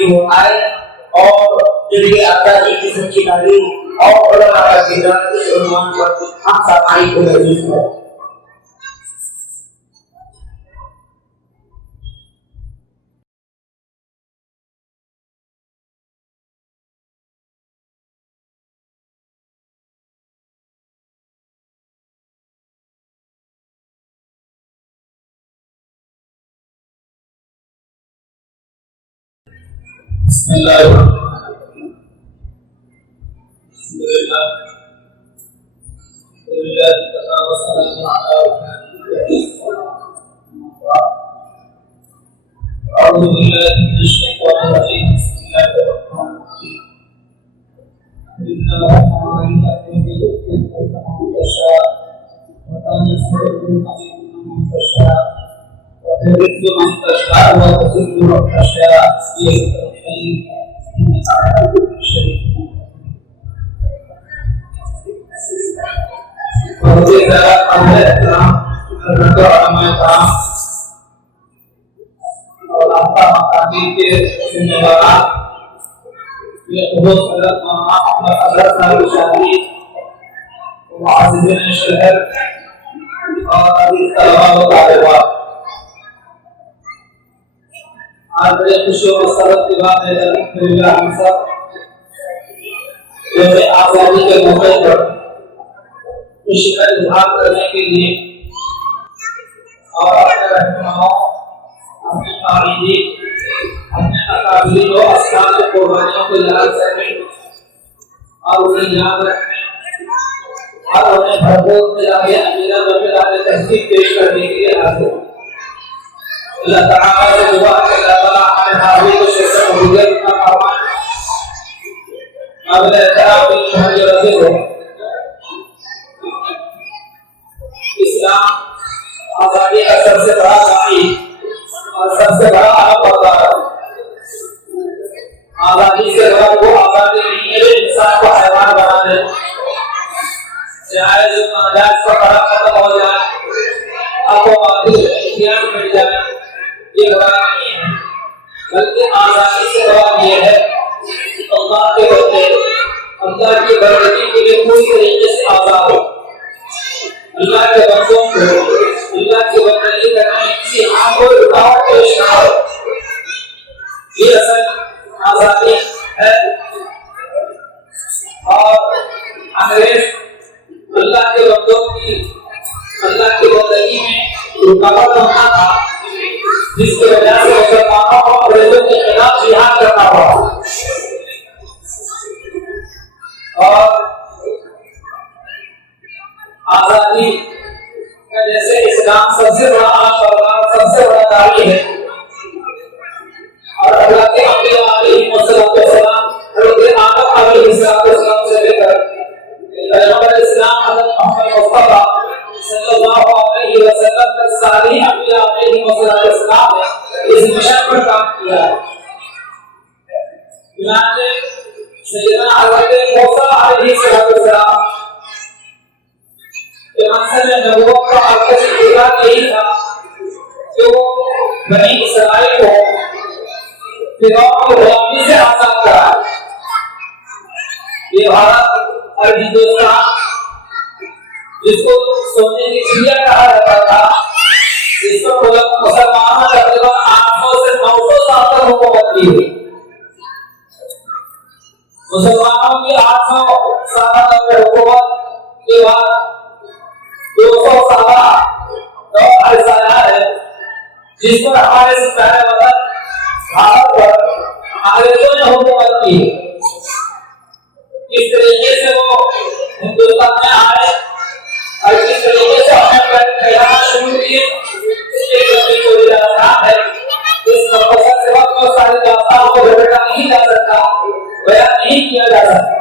कि वो आए और जिनके आजादी की सच्ची तारीफ और उलमा का किरदार इस उन्वान पर हम सफाई को तजवीज़ करें। आज बड़े खुशी और मसरत की बात है हम सब जो आजादी के मौके पर खुशी का इजहार करने के लिए और अपने रहनुमाओं, अपने तारीखी, अपने अकाबिरी और अस्लाफ के कुर्बानियों को याद करें और उन्हें याद रखें और उन्हें भरपूर मिलाए अमीरा वमीरा तहसीब पेश करने के लिए हाजिर अल्लाह ताला से दुआ है कि अल्लाह ताला हमें हाजिर को शिरकत हुर्रियत का फरमाए। अब एहतराम की रज़ी हो इस्लाम आजादी का सबसे बड़ा दाई और सबसे बड़ा अहमदार आजादी से बड़ा वो आजादी नहीं है इंसान को हैवान बना दे, चाहे जो नाजायज का बड़ा खत्म हो जाए आपको आजादी इख्तियार मिल जाए, ये बड़ा नहीं है, बल्कि आजादी से बड़ा ये है अल्लाह के बंदे अल्लाह की बंदगी के लिए पूरी तरीके से आजाद हो, अल्लाह के बंदों को अल्लाह की बंदगी करने में किसी को रुकावट पेश ना हो, ये असल आजादी है। और अंग्रेज अल्लाह के बंदों की अल्लाह की बंदगी में रुकावट होना था, जिसकी वजह से मुसलमानों को अंग्रेजों के खिलाफ जिहाद करना पड़ा। और आजादी का जैसे इस्लाम सबसे बड़ा फरमान सबसे बड़ा दाई है और अल्लाह के अंबिया अलैहिस्सलाम हज़रत आदम अलैहिस्सलाम से लेकर पैगंबर इस्लाम हज़रत मोहम्मद मुस्तफा सल्लल्लाहु अलैहि वसल्लम तक सारे अंबिया अलैहिस्सलाम ने इस मिशन पर काम किया है। चुनांचे सैयदना हज़रत मूसा अलैहिस्सलाम के मंज़िल नबूवत का मरकज़ी किरदार यही था कि वो बनी इसराइल को फिरौन की गुलामी से आजाद कराए। ये भारत और हिंदुस्तान जिसको सोने की चिड़िया कहा जाता था, इसको मुसलमानों ने तकरीबन 800 से 900 साल तक हुकूमत की है। मुसलमानों की 800 साल तक हुकूमत के बाद 200 साल दौर ऐसा है जिस पर हमारे से पहले वतन भारत पर अंग्रेजों ने हुकूमत की। किस तरीके से वो हिंदुस्तान में आए और किस तरीके से अपने फैलाना शुरू किए, इसके लिए कोई दास्तान है। इस मुख्तसर से वक्त में सारी दास्तानों को लपेटा नहीं जा सकता, बयान नहीं किया जा सकता।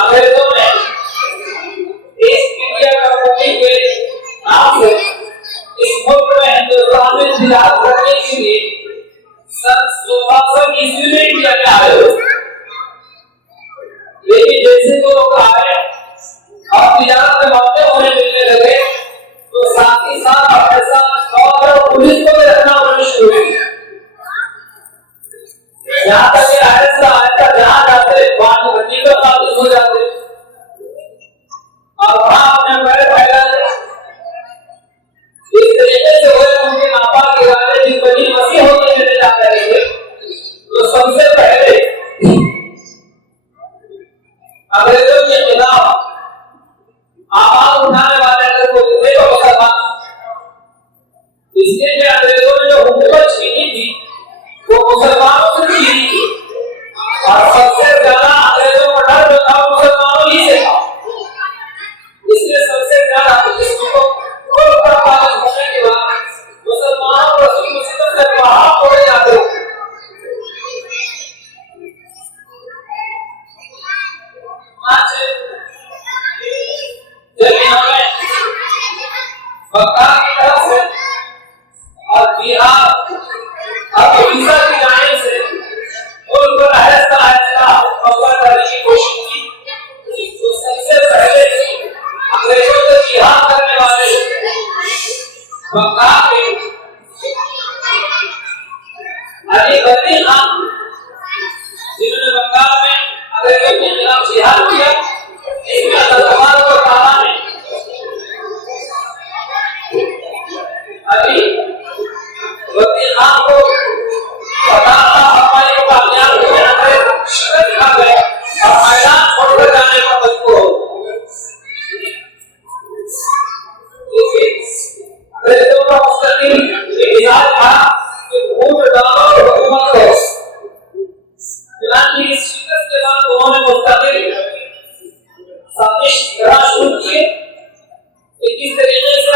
अंग्रेजों ने इस इंडिया कंपनी के नाम से इस मुल्क में हिंदुस्तान में जिहाद करने के लिए सन 1600 ईस्वी में इंडिया में आए। लेकिन जैसे वो लोग आए और तिजारत में मौके होने मिलने लगे तो साथ ही साथ अपने साथ फौज और पुलिस को भी रखना उन्होंने शुरू किया। यहाँ तक कि आहिस्ता जहाँ जाते पानी भट्टी को वापस हो जाते और वहाँ अपने पैर फैलाते। इस तरीके से हुए उनके नापा के गाने जिस बड़ी मसीह होते चले जा रहे थे, तो सबसे पहले अंग्रेजों के खिलाफ आवाज उठाने वाले अगर कोई थे तो मुसलमान। इसलिए कि अंग्रेजों ने जो हुकूमत छीनी थी वो मुसलमानों से छीनी थी और सबसे ज्यादा अंग्रेजों का डर जो था मुसलमानों ही से था। इसलिए सबसे ज्यादा इसको पालन होने के बाद मुसलमानों को रसूल मुसीबत से बाहर छोड़े जाते हैं। आज जब इन्होंने बंगाल की तरफ से और बिहार और उड़ीसा की जाने से उनको आहिस्ता आहिस्ता कब्जा करने की कोशिश की। तो सबसे पहले अंग्रेजों से जिहाद करने वाले बंगाल के अली खान, जिन्होंने बंगाल में अंग्रेजों के खिलाफ जिहाद किया, इसमें अल्लाह को ताला ने अली खान को पता था हमारे को कामयाब हो जाना है, शिकस्त खा गए और मैदान छोड़कर जाने का मजबूर हो। अंग्रेजों का मुस्तकिल मिजाज था कि वोट डालो और हुकूमत करो। चुनांचे इस शिकस्त के बाद उन्होंने मुस्तकिल साजिश करना शुरू किए कि किस तरीके से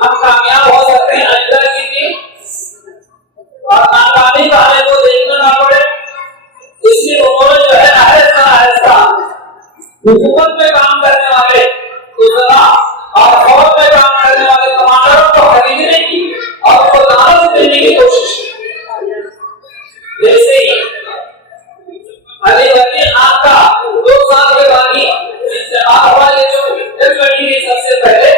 हम कामयाब हो सकते हैं आइंदा के लिए और नाकामी का हमें को देखना ना पड़े। इसलिए उन्होंने जो है आहिस्ता आहिस्ता हुकूमत में काम करने वाले उज़रा और फौज में काम करने वाले कमांडरों को खरीदने की और उनको लालच देने की कोशिश की। जैसे ही अली खान का 2 साल के बाद ही वाले जो लड़ी गई सबसे पहले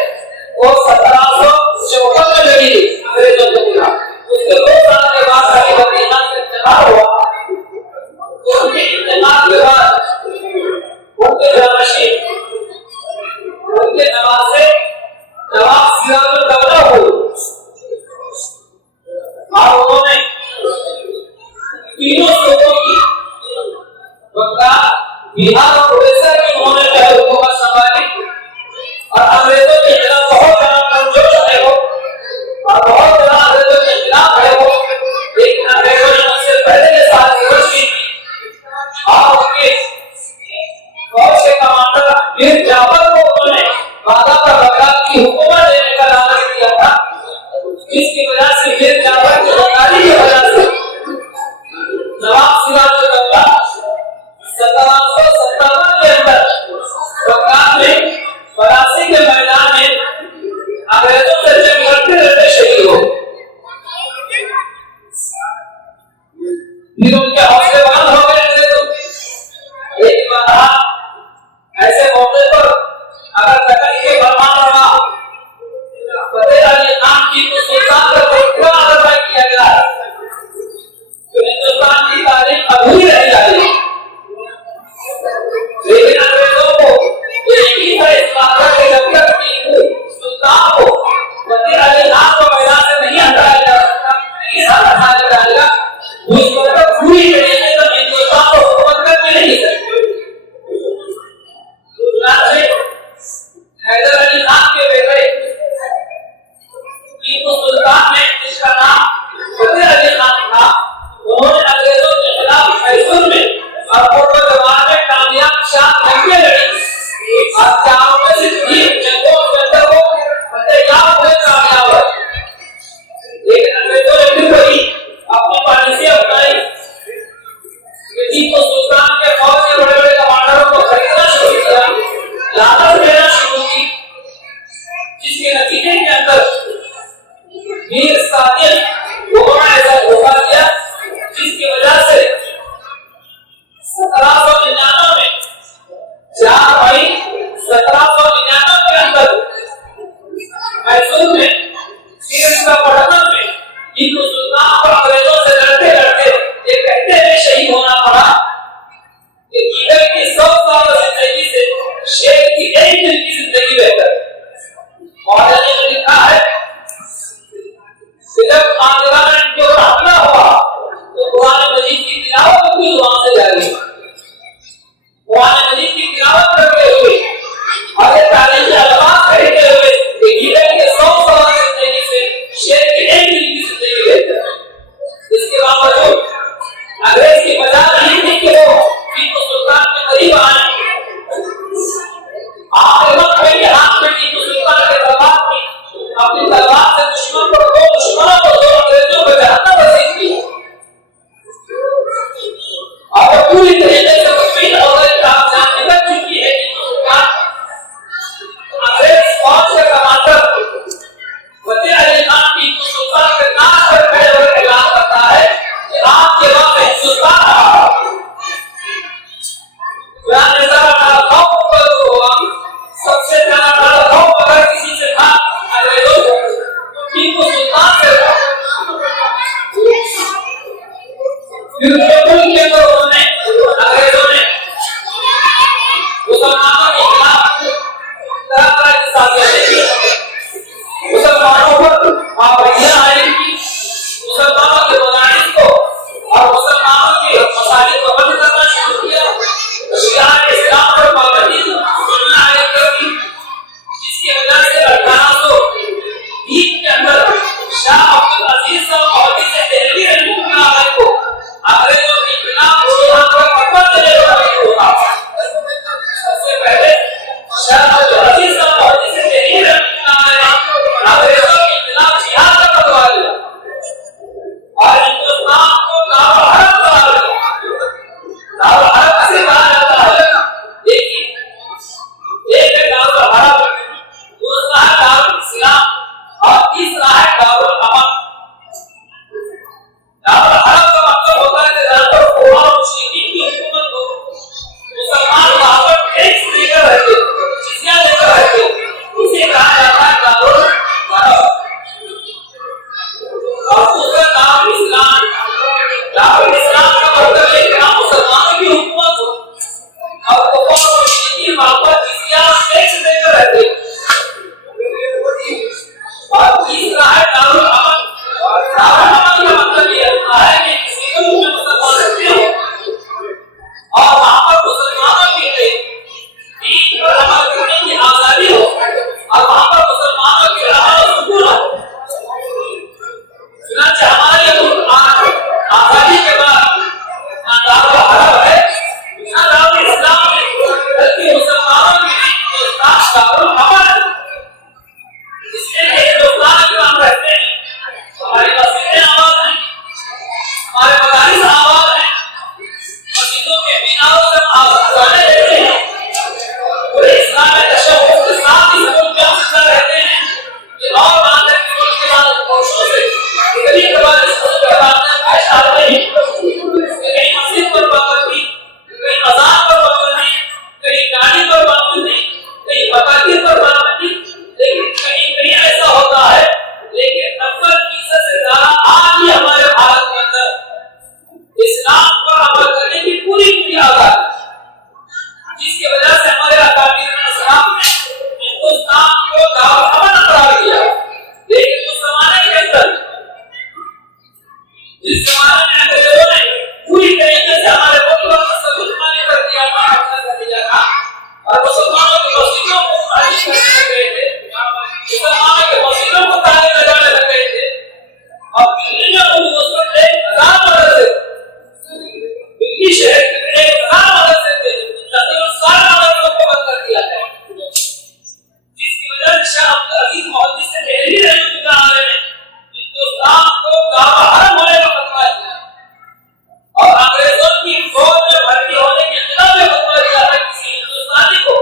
वो 1754 में लड़ी अंग्रेजों के खिलाफ। उसके 2 साल के बाद अली खान से चुनाव हुआ। उनके इंतकाल के बाद उनके जानशीन उनके नवासे नवाब सिराजुद्दौला हुए और उन्होंने तीनों सूबों की बंगाल, बिहार और उड़ीसा की उन्होंने हुकूमत संभाली और अंग्रेजों के खिलाफ बहुत बड़ा पुरजोश है वो और बहुत बड़ा अंग्रेजों के खिलाफ है वो। लेकिन अंग्रेजों ने उससे पहले के साथ विरोध की और उनके फौज के कमांडर मीर जाफर को उन्होंने बाधा पर बगदाद की हुकूमत देने का लालच दिया था, जिसकी वजह से मीर जाफर की गद्दारी की वजह से नवाब सिराजुद्दौला 1757 के अंदर बंगाल में बरासी के मैदान में अंग्रेजों से जंग लड़ते लड़ते शहीद हो। फिर उनके हौसले बुलंद हो गए अंग्रेजों। एक बार ऐसे मौके पर अगर तकलीफ के फरमान रहा फतेह अली खान की तो सुल्तान का इतना आदर किया गया है तो हिंदुस्तान की तारीख अधूरी रह जाएगी। लेकिन अंग्रेजों को यकीन है इस बात का कि जब तक सुल्तान को फतेह अली खान को मैदान से नहीं हटाया जा सकता, नहीं हटाया जाएगा, उस वक्त पूरी तरीके से हिंदुस्तान को हुकूमत करके नहीं सकते। हैदर अली खान के बेटे टीपू सुल्तान ने, जिसका नाम फतेह अली खान था, उन्होंने अंग्रेजों के खिलाफ मैसूर में और मुर्दाबाद में कामयाब शाह जंगें लड़ी और चारों में से 3 जंगों के अंदर वो फतेहयाब हुए, कामयाब हुए। लेकिन अंग्रेजों ने फिर वही अपनी पॉलिसी अपनाई कि टीपू सुल्तान के फौज के बड़े-बड़े कमांडरों को खरीदना शुरू किया, लालच देना शुरू की, जिसके नतीजे के अंदर मीर सादिक उन्होंने ऐसा धोखा दिया फिर केबल के अंदर उन्होंने अंग्रेजों ने मुसलमानों के खिलाफ तरह तरह की साजिशें की। मुसलमानों पर पाबंदियां आयद की, मुसलमानों के मदारिस को और मुसलमानों के मसाजिद को बंद करना शुरू किया। शरीयत इस्लाम पर पाबंदी आयद की, जिसकी वजह से 1820 के अंदर शाह अब्दुल अजीज साहब मौलवी से दिल्ली रहने को अंग्रेजों के खिलाफ यहाँ पर फतवा देने वाला होता। सबसे पहले शाह अब्दुल अजीज साहब मौलवी से दिल्ली रहने अंग्रेजों के खिलाफ जिहाद का फतवा दिया और हिंदुस्तान को दारुल हरब करार दिया। दारुल हरब से कहा जाता है, देखिए एक है दारुल हरब, दूसरा है दारुल इस्लाम और तीसरा है दारुल अमन। दारुल हरब का मतलब होता है कि जहां पर कुफार मुशरिकीन की हुकूमत हो, मुसलमान वहां पर टैक्स लेकर रहते, जिज़िया लेकर रहते, उसे कहा जाता है दारुल हरब। और दूसरा दारुल इस्लाम, दारुल इस्लाम का मतलब है कि जहां मुसलमानों की हुकूमत हो और कुफार मुशरिकीन वहां पर जिज़िया टैक्स लेकर रहते। और तीसरा है दारुल अमन। दारुल अमन का मतलब ये होता है कि किसी मुल्क में मुसलमान रहते हो और वहां पर मुसलमानों के लिए दीन पर अमल करने की आजादी हो और वहां पर मुसलमानों के रहना सुकून हो। चुनांचे हमारे आजादी के बाद ना दारुल हरब है ना दारुल इस्लाम है, बल्कि मुसलमानों के लिए दारुल अमन है। इसलिए हिंदुस्तान में हम रहते हैं, हमारी मस्जिदें आबाद हैं, हमारे मदारिस आबाद हैं, मस्जिदों के मीनारों से आवाज़ें देते हैं, पूरे इस्लाम में तशव्वुफ़ के साथ इस मुल्क में जिंदा रहते हैं। ये और बात है कि मुल्क के बाद कोशों से कभी कभार इस मुल्क के बाद पेश आते हैं, कहीं मस्जिद पर पाबंदी, कहीं अज़ान पर पाबंदी, कहीं गाड़ी पर पाबंदी, कहीं मसाजिद पर पाबंदी, लेकिन कहीं ऐसा होता है। लेकिन 90% से ज्यादा आज भी हमारे भारत के अंदर इस्लाम पर अमल करने की पूरी आजादी, जिसकी वजह से हमारे अकाबिर इस्लाम ने हिंदुस्तान को दारुल अमन करार दिया। लेकिन उस जमाने के अंदर, जिस जमाने में अंग्रेजों ने पूरी तरीके से हमारे मुल्क पर सल्तनत कर दिया था और मुसलमानों की मस्जिदों को खारिज करने लग गए थे, मुसलमानों के मस्जिदों को ताले लगाने लग गए थे और दिल्ली में उस वक्त 1000 मदरसे, दिल्ली शहर के 1000 मदरसे थे, तकरीबन 60 मदरसों को बंद कर दिया गया, जिसकी वजह से शाह अब्दुल अजीज मौलवी से दिल्ली रहने ने हिंदुस्तान को दारुल हरब होने का फतवा दिया और अंग्रेजों की फौज में भर्ती होने के खिलाफ फतवा दिया था। किसी हिंदुस्तानी को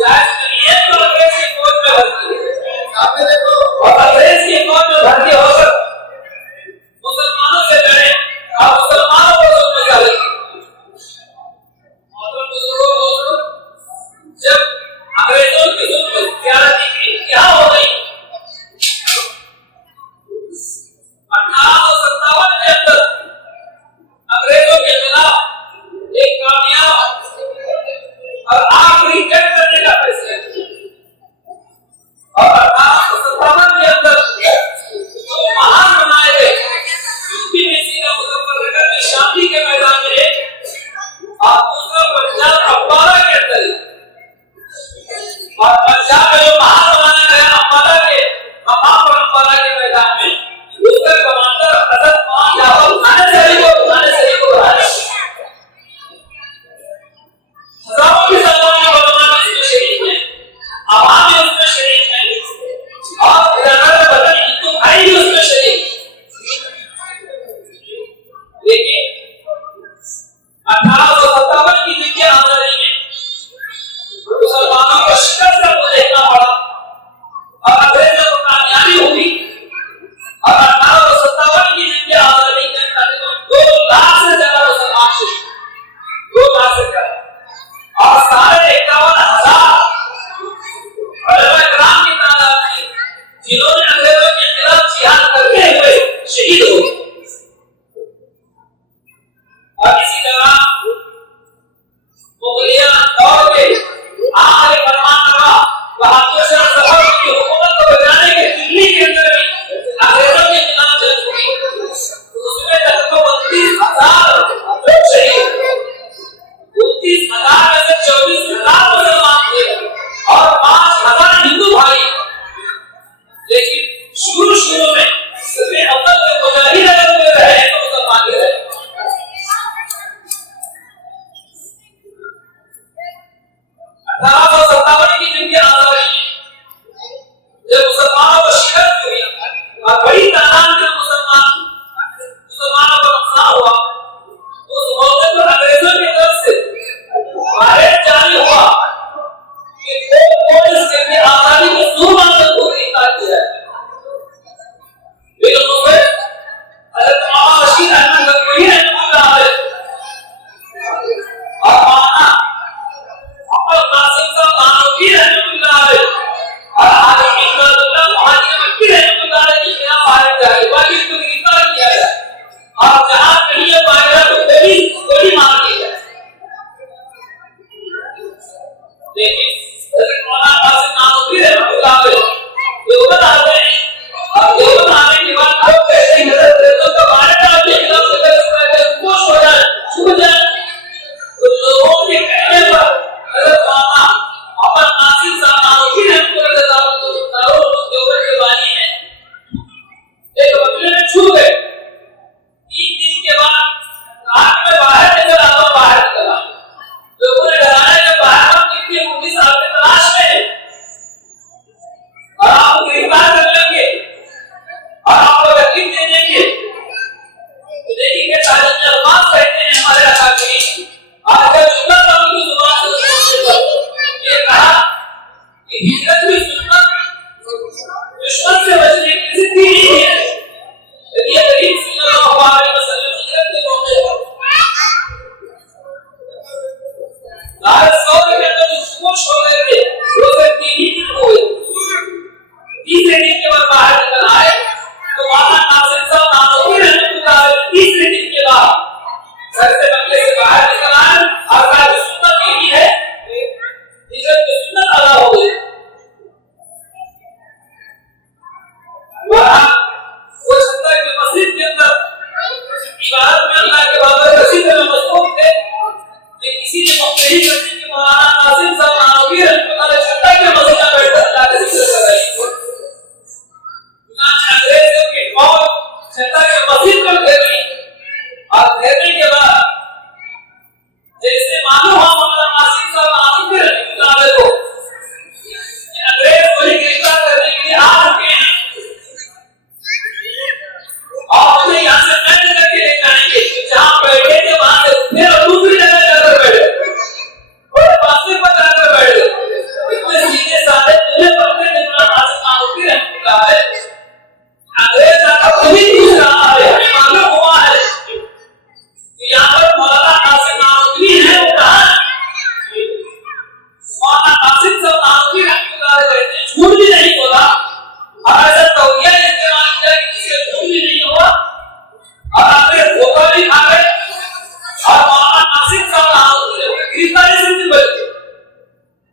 जायज नहीं है कि अंग्रेज की फौज में भर्ती हो और अंग्रेज की फौज में भर्ती होकर मुसलमानों से लड़े और मुसलमानों को जुल्म डाले। जब अंग्रेजों की जुल्म ज़्यादती की क्या हो गई, 1857 के अंदर अंग्रेजों के खिलाफ एक कामयाब और आखिरी जंग करने का फैसला किया और 1857 के अंदर जो महान बनाए गए यूपी में सीधा मुजफ्फरनगर में शामली के मैदान में और दूसरा पंजाब अम्बाला के अंदर, और पंजाब में जो महान बनाया गया अम्बाला के अम्बाला के मैदान में, उसका कमांडर हजरत मान जाफर खाने को हजारों की संख्या में मुसलमान इसमें शरीक हैं, आवाम भी उसमें शरीक हैं और बिरादर बदन हिंदू भाई भी उसमें शरीक। लेकिन 1857 की जंग आजादी में मुसलमानों को शिकस्त को देखना पड़ा और अंग्रेजों को कामयाबी हुई और 1857 की जंग आजादी के तकरीबन 2 लाख से ज्यादा मुसलमान शहीद, 2 लाख से ज्यादा और 51,000 उलमा इकराम की तादाद थी जिन्होंने अंग्रेजों के खिलाफ जिहाद करते हुए शहीद हो गए। लेकिन ये सारे अल्फाज कहते हैं हमारे आका की आगे सुन्नत की जुबान से ये कहा कि हिजरत की सुन्नत दुश्मन से बचने की जिंदगी नहीं है। ये करीम सल्लल्लाहु अलैहि वसल्लम हिजरत के मौके पर लाल सौर के अंदर खुश हो गए थे, रोजे 3 दिन हो गए। 30 दिन के बाद बाहर निकल आए तो मौलाना नासिर साहब नानवी रहमतुल्लाह अलैह 30 दिन के बाद घर से बंगले से बाहर निकल आए और कहा सुन्नत यही है, हिजरत की सुन्नत अदा हो गई। वहां वो सत्ता के मस्जिद के अंदर इबादत में अल्लाह के बाबा रसीद में मसरूफ थे कि किसी ने मुक्तही करने के मौलाना नासिर साहब नानवी रहमतुल्लाह अलैह सत्ता के मस्जिद में बैठकर अल्लाह का जिक्र कर रहे थे। अंग्रेजों की फौज सत्ता के मस्जिद में घेरी और घेरने के बाद जैसे मालूम हुआ मौलाना नासिर साहब नानवी रहमतुल्लाह अलैह को अंग्रेज मुझे गिरफ्तार करने के लिए आ चुके हैं और मुझे यहाँ से नष्ट करके ले जाएंगे। जहाँ बैठे थे वहां से फिर दूसरी जगह जाकर बैठे और पासे पर जाकर बैठे। इतने सीधे साधे दूल्हे पकड़े जितना नासिर नानवी रहमतुल्लाह अलैह अंग्रेज आकर कभी पूछ रहा है, हमें मालूम हुआ है कि यहाँ पर मौलाना नासिर नानवी है, वो कहाँ है? मौलाना नासिर साहब नानवी रहमतुल्लाह अलैह कहते हैं झूठ भी नहीं बोला और ऐसा तौहिया इस्तेमाल किया कि किसी झूठ भी नहीं हुआ और आपने धोखा भी खा गए और मौलाना नासिर साहब नानवी गिरफ्तारी से भी बच गए।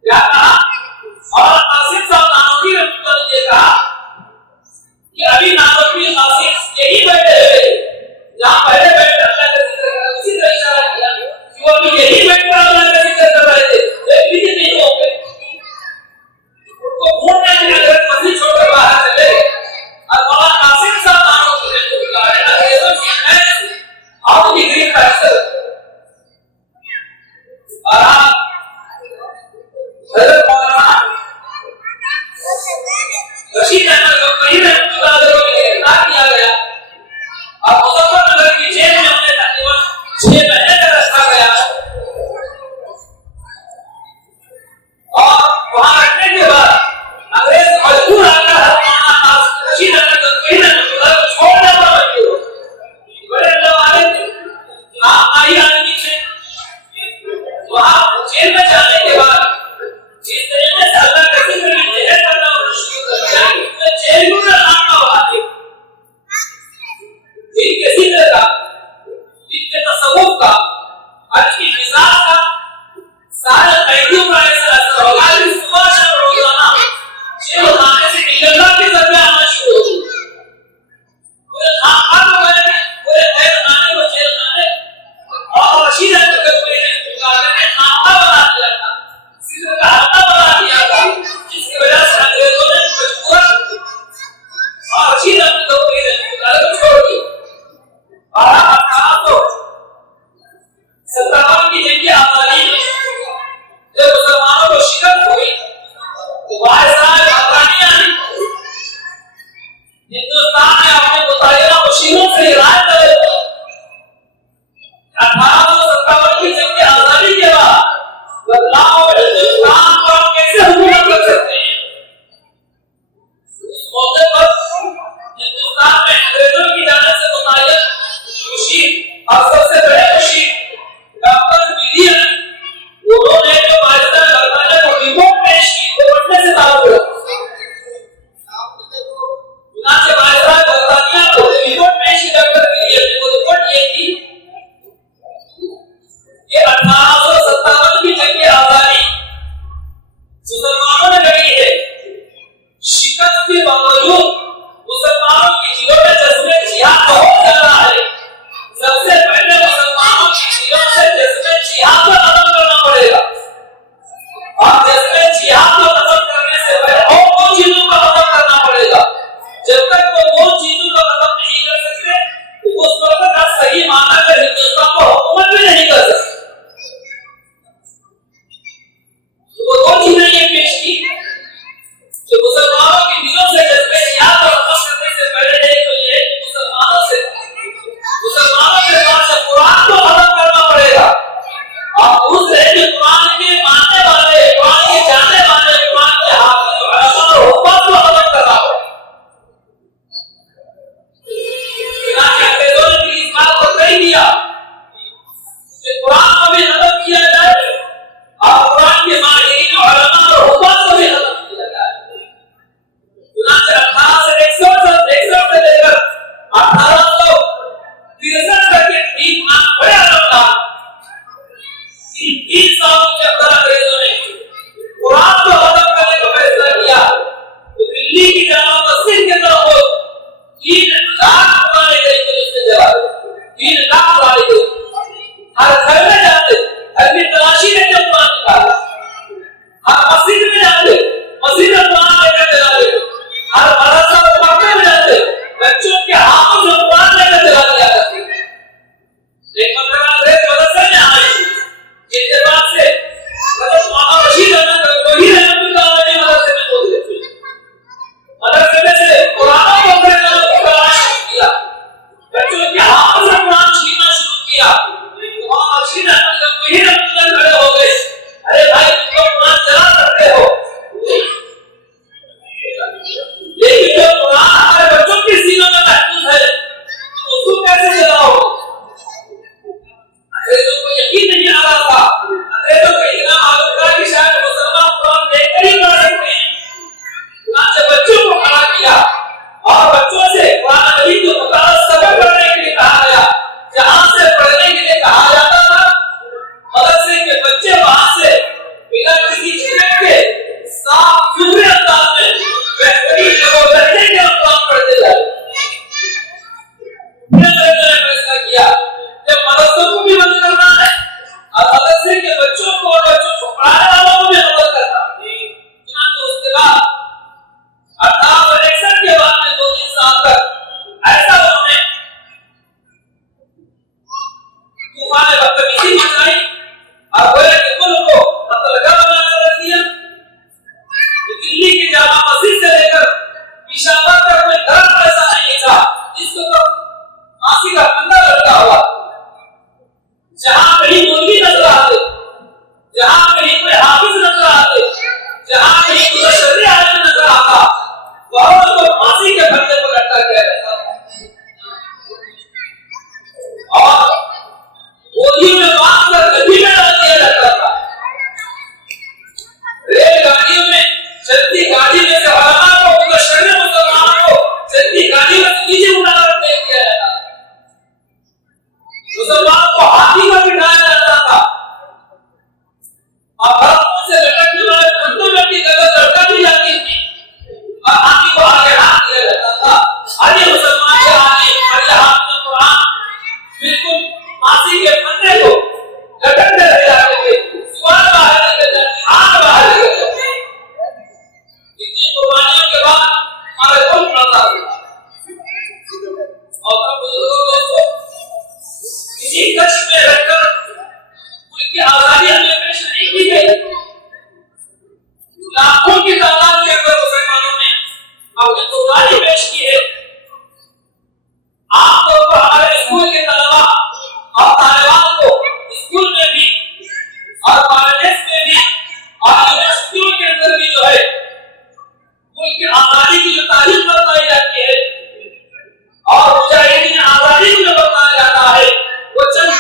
क्या कहा? और नासिर साहब नानवी रहमतुल्लाह अलैह ने कहा कि अभी नानवी नासिर यही बैठे हुए जहाँ पहले बैठे अल्लाह का जिक्र कर, उसी का इशारा किया कि वो अभी यही बैठकर अल्लाह का जिक्र कर रहे थे, एक भी दिन नहीं हो गए। उनको घूमने के लिए अगर मस्जिद छोड़कर बाहर चले और मौलाना नासिर साहब नानवी रहमतुल्लाह अलैह अंग्रेजों की नैन और उनकी गिरफ्तारी कर और आप हजरत मौलाना रशीद अहमद गंगोही रहमतुल्लाह अलैह को गिरफ्तार किया गया और मुजफ्फरनगर की जेल में उन्हें तकरीबन 6 महीने तक रखा गया और वहां रखने के बाद अंग्रेज मजबूर आकर मौलाना रशीद अहमद गंगोही रहमतुल्लाह को छोड़ने पर मजबूर हो। बड़े अल्लाह वाले आप आई आदमी से वहां जेल में जाने के बाद जिस तरीके से अल्लाह का जिक्र जहर करना शुरू कर दिया तो जेल में लाना हुआ थी। ये किसी तरह का इनके तसव्वुफ का और इनकी मिजाज का सारे कैदियों का ऐसा असर होगा कि सुबह शाम रोजाना जेल खाने से निकलना की जरूरत आना शुरू हो गई। पूरे खानदान को मैंने पूरे कैद खाने को जेल खाने और रशीद अहमद गंगोही ने नाता बना दिया था, सिर्फ का हत्ता बना दिया था, जिसकी वजह से अंग्रेजों ने मजबूरन और रशीद अहमद गंगोही ने छोड़ दिया। और आप तो 57 की जंग की आजादी में जब मुसलमानों को शिकस्त हुई तो वायसराय अफगानी आई हिंदुस्तान ने अपने मुताहिदा मुशीरों से राय करे 1857 की जंग की आजादी के बाद बदलाव में हिंदुस्तान पर कैसे हुकूमत कर सकते हैं। उस मौके पर हिंदुस्तान में अंग्रेजों की जानिब से मुताहिदा मुशीर और सबसे बड़े मुशीर डॉक्टर विलियम उन्होंने जो वायसराय बरतानिया को रिपोर्ट पेश की वो पढ़ने से ताल्लुक रखता है। चुनांचे वायसराय बरतानिया को रिपोर्ट पेश की डॉक्टर विलियम ने वो रिपोर्ट ये थी कि 1857 की जंग की आजादी मुसलमानों ने लड़ी है। शिकस्त के बावजूद मुसलमानों की दिलों में जज्बे जिहाद बहुत ज्यादा है। सबसे पहले मुसलमानों की दिलों से जज्बे जिहाद को खत्म करना पड़ेगा और जज्बे जिहाद को खत्म करने से पहले और 2 चीजों को खत्म करना पड़ेगा। जब तक वो 2 चीजों को खत्म नहीं कर सकते उस वक्त आप सही माना कर हिंदुस्तान को हुकूमत भी नहीं कर सकते। किया कि कुरान को भी खत्म किया जाए और कुरान के माहिरीन उलमा और हुफ़ाज़ को भी खत्म किया जाए। चुनांचे 18 से 61 से लेकर 1863 तक के 3 माह बड़े आलमदार 30 सालों के अंदर अंग्रेजों ने कुरान को खत्म करने का फैसला किया। तो दिल्ली की जामा मस्जिद के अंदर वो 3 लाख पुराने तरीके उसने जला 3 लाख पुराने हर घर में जाते, घर की तलाशी में जब कुरान निकाला, हर मस्जिद में जाते, मस्जिद में कुरान लेकर चला देते, हर मदरसा और मकतब में जाते, बच्चों के हाथों से कुरान लेकर चला दिया करते। एक अंग्रेज मदरसे में आए इत्तेफाक से हज़रत मौलाना रशीद अहमद गंगोही रहमतुल्लाह अलैहि मदरसे में बोल रहे थे। मदरसे में से कुरान को पढ़ना तलाश किया, बच्चों के हाथों से कुरान छीनना शुरू किया। मौलाना रशीद अहमद गंगोही रहमतुल्लाह खड़े हो गए, अरे भाई तुम तो कुरान चला सकते हो, लेकिन जो कुरान हमारे बच्चों के सीनों में महफूज है तुम उसको कैसे चलाओ? अंग्रेजों को यकीन नहीं आ रहा था। अंग्रेजों को इतना मालूम था कि शायद मुसलमान कुरान देखकर ही पढ़ सकते हैं। चुनांचे बच्चों को खड़ा किया और बच्चों से कुरान मजीद को मुकर्रर सबक पढ़ने के लिए कहा गया। जहां से पढ़ने के लिए कहा जाता था, मदरसे के बच्चे वहां से बिना किसी झिझक के साफ सुथरे अंदाज में बेहतरीन दर्जे के कुरान पढ़ते जाते। फैसला किया जब मदरसों को भी बंद करना है और मदरसे के बच्चों को और बच्चों को पढ़ाने वालों को भी बंद करना है। चुनांचे उसके बाद 1861 के बाद में 2-3 साल तक ऐसा उन्होंने तूफान बदतमीजी मचाई और गोया के मुल्क को तलगा बनाकर रख दिया। दिल्ली की जामा मस्जिद से लेकर पेशावर तक में धर्म ऐसा नहीं था जिसको तो फांसी का फंदा लटका हुआ। जहां कहीं मौलवी नजर आते, जहां कहीं कोई हाफिज नजर आते, जहां कहीं कोई शरई आलिम नजर आता, वहां तो फांसी के फंदे पर लटका गया रहता था। और गोलियों में बांधकर गड्ढी में डाल दिया जाता था। रेलगाड़ियों में चलती गाड़ी में से उलमा को, मुबश्शिरीन मुसलमानों को चलती गाड़ी में से नीचे उठाकर फेंक दिया जाता था। मुसलमान को हाथी पर बिठाया जाता था और हाथों से लटकने वाले फंदों में भी गलत लटका दी जाती थी और हाथी को आगे हाथ दिया जाता था। अरे मुसलमान के हाथी अरे हाथ में कुरान बिल्कुल फांसी के फंदे को लटकते रह जाते थे। जुबान बाहर निकल जाती, हाथ बाहर निकल जाते। इतनी कुर्बानियों के बाद हमारे मुल्क बचा था और तब बुजुर्गों ने तो इसी कच्छ में रहकर उनकी आजादी हमें पेश नहीं की गई। लाखों की तादाद के अंदर मुसलमानों ने अपनी कुर्बानी पेश की है। आमतौर पर हमारे स्कूल के तलबा और तालिबान को स्कूल में भी और कॉलेज में भी और यूनिवर्सिटियों के अंदर भी जो है मुल्क की आजादी की जो तारीफ बताई जाती है और मुजाहिदीन आजादी को जो बताया जाता है वो चंद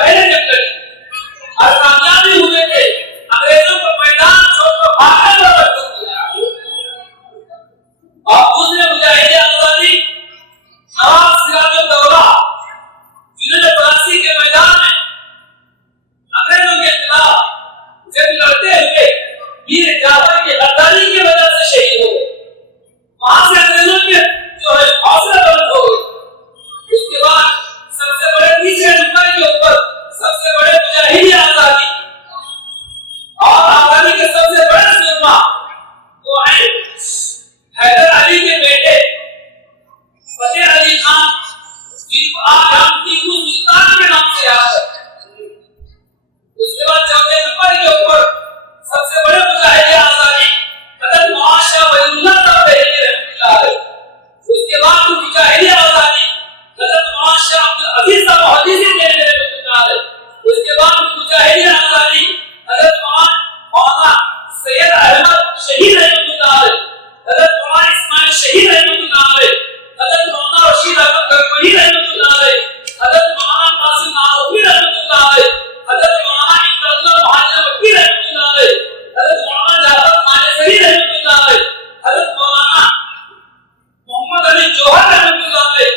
पहले जंग लड़ी और कामयाबी हुए थे, अंग्रेजों को मैदान छोड़कर भागने पर मजबूर किया। और दूसरे मुजाहिद आजादी नवाब सिराजुद्दौला जिन्होंने प्लासी के मैदान में अंग्रेजों के खिलाफ जंग लड़ते हुए वीर जाफर की गद्दारी की वजह से शहीद हो गए। वहां से अंग्रेजों के जो है हौसला बुलंद हो गई। उसके बाद सबसे बड़े तीसरे नंबर के ऊपर सबसे बड़े मुजाहिद आजादी और आजादी के सबसे बड़े सुरमा वो है हैदर अली के बेटे फतेह अली खान, जिनको आज हम टीपू सुल्तान के नाम से याद करते हैं। उसके बाद चौथे नंबर के ऊपर सबसे बड़े मुजाहिद आजादी हजरत मौलाना शाह वलीउल्लाह साहब रहमतुल्लाह अलैह। उसके बाद मुजाहिद आजादी हजरत मौलाना शाह अब्दुल अजीज साहब हदीसी रहमतुल्लाह अलैह। उसके बाद मुजाहिद आजादी हजरत मौलाना सैयद अहमद शहीद रहमतुल्लाह अलैह, हजरत मौलाना इस्माइल शहीद रहमतुल्लाह अलैह, हजरत मौलाना रशीद अहमद गंगोही रहमतुल्लाह अलैह, हजरत मौलाना कासिम नानवी रहमतुल्लाह अलैह, हजरत मौलाना इकरामुल्लाह महाजिर मक्की रहमतुल्लाह अलैह, हजरत मौलाना जाफर मानेसरी रहमतुल्लाह अलैह, हजरत मौलाना मोहम्मद अली जौहर रहमतुल्लाह अलैह,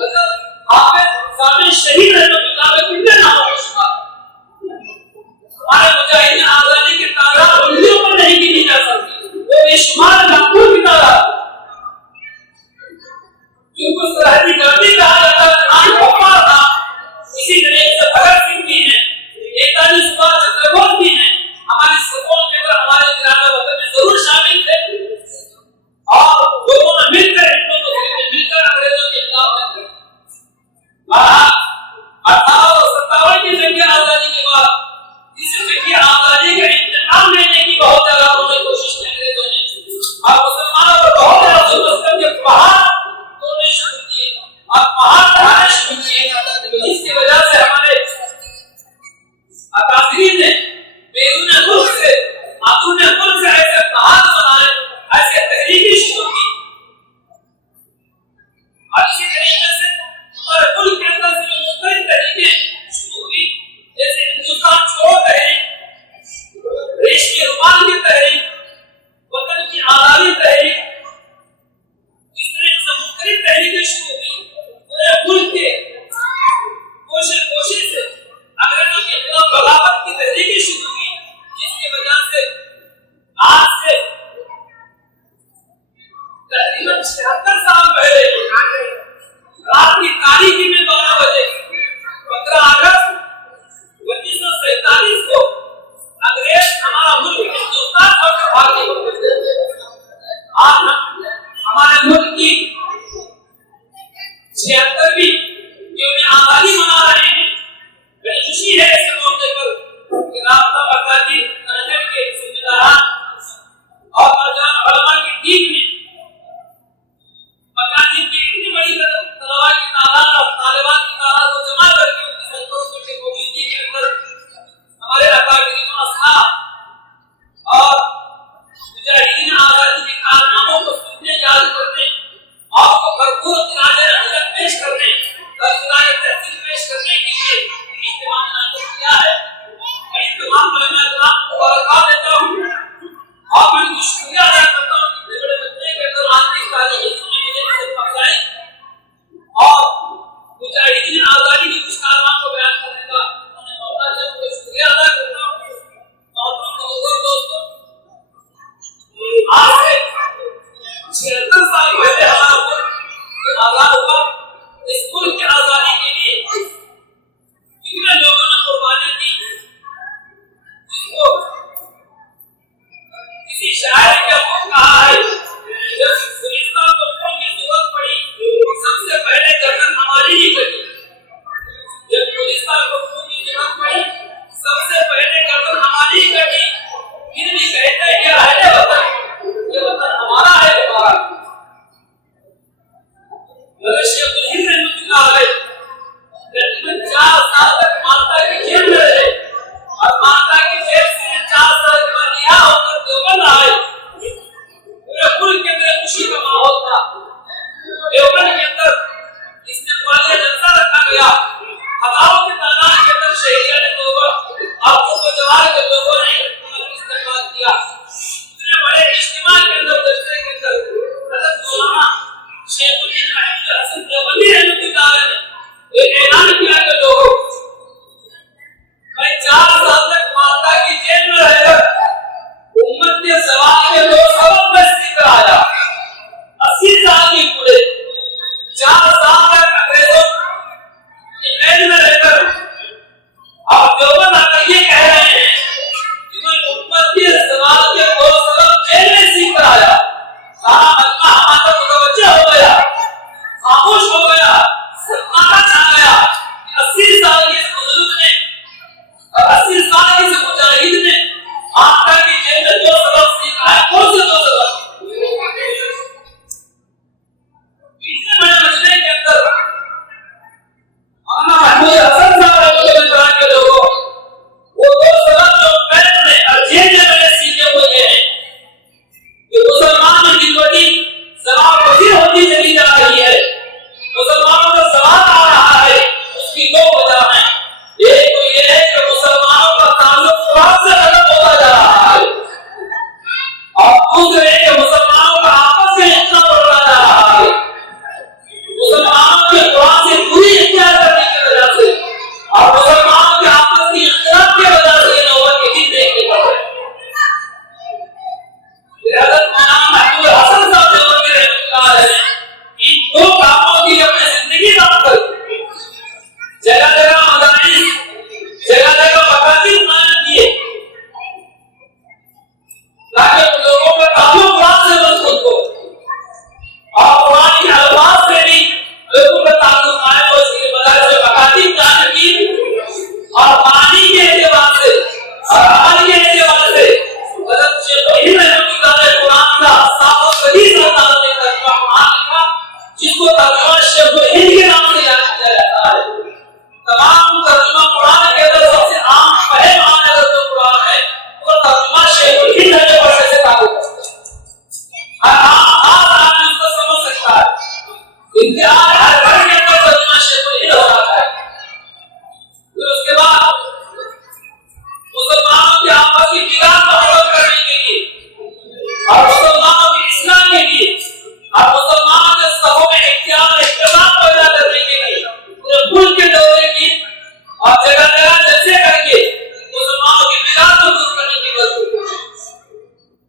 हजरत हाफिज सामिन शहीद रहमतुल्लाह अलैह। कितने नाम है हमारे मुजाहिद आजादी की तादाद उंगलियों पर नहीं गिनी जा सकती, वो बेशुमार लाखों की तादाद। जिनको सरहदी गांधी कहा जाता है, खान भोपाल था, इसी तरह से भगत सिंह भी हैं, नेताजी सुभाष चंद्र बोस भी हैं, हमारे सपोर्ट के अंदर हमारे तिरंगा वतन में जरूर शामिल थे। और लोगों ने मिलकर अंग्रेजों के खिलाफ जंग लड़ी। 1857 की जंग आजादी के बाद इस जंग आजादी का इंतकाम लेने की बहुत ज्यादा उन्होंने कोशिश की अंग्रेजों ने, और मुसलमानों पर बहुत ज्यादा जुल्म करके पहाड़ तोड़ने शुरू किए और पहाड़ ढहाने शुरू किए, जिसकी वजह से हमारे और जगह जगह जलसे करके मुसलमानों की बिगाड़ को दूर करने की कोशिश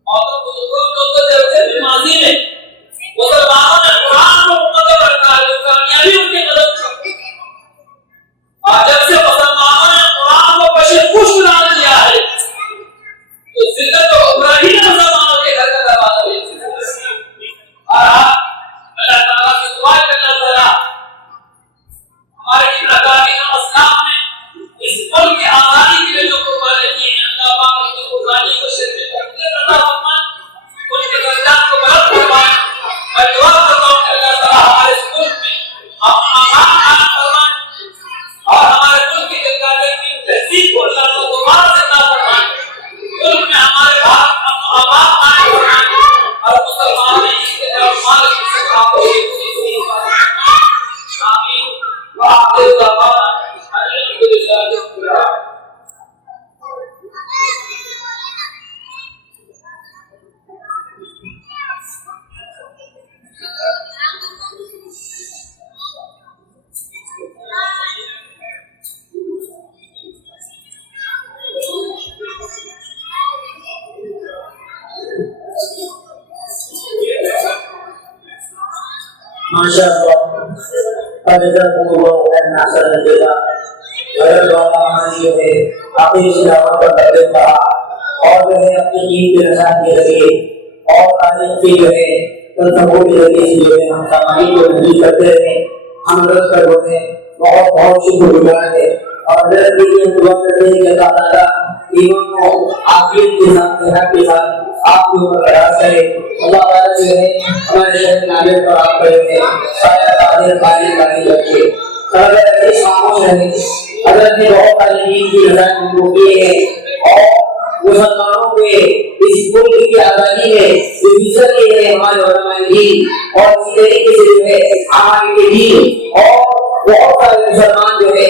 और तो जब से माजी में मुसलमानों ने कुरान को उम्मत पर कामयाबी उनकी मदद की और जब से मुसलमानों ने कुरान को बशर खुश बना दिया है तो जिल्लत और उबराही ने मुसलमानों के घर का दरवाजा भेज दिया और अल्लाह ताला की दुआ करना जरा हमारे इब्राहिम अस्लाम ने इस मुल्क की आजादी के लिए जो कुर्बानी की है अल्लाह पाक उनकी कुर्बानी को शरीर में तब्दील करता फरमाए उनके दर्जात को बुलंद फरमाए मैं दुआ करता हूं कि अल्लाह ताला हमारे इस मुल्क में अमान कायम फरमाए और हमारे मुल्क की जनता की तहजीब को अल्लाह को दोबारा जिंदा फरमाए मुल्क में हमारे भारत अमान कायम फरमाए और मुसलमानों की माल की सत्ता को आमीन वाहिद दवाना अल्हम्दुलिल्लाह रब्बिल आलमीन। माशाअल्लाह अजरबुल्लाह अन्ना सल्लल्लाहु अलैहि वसल्लम जो है अपनी इस्लाम पर लगे था और जो है अपनी ईद के रसात के लगे और तारीफ की जो है तस्बीह के लगे जो है हम समाई को नबी करते रहे हम रब का जो है बहुत बहुत शुक्रगुजार है और रब के लिए दुआ करते हैं कि अल्लाह ताला ईमान को आखिर के साथ सेहत के साथ आपके ऊपर राज करे अल्लाह ताला जो है हमारे शहर नाले पर आप करेंगे साया तादीर बारी बारी रखे अगर इस खामोश रहे अगर ने बहुत सारी दीन की रज़ात उनको की है और मुसलमानों के इस मुल्क की आजादी में जो इज्जत की है हमारे उलमाए दीन और इसी तरीके से जो है हमारे दीन और बहुत सारे मुसलमान जो है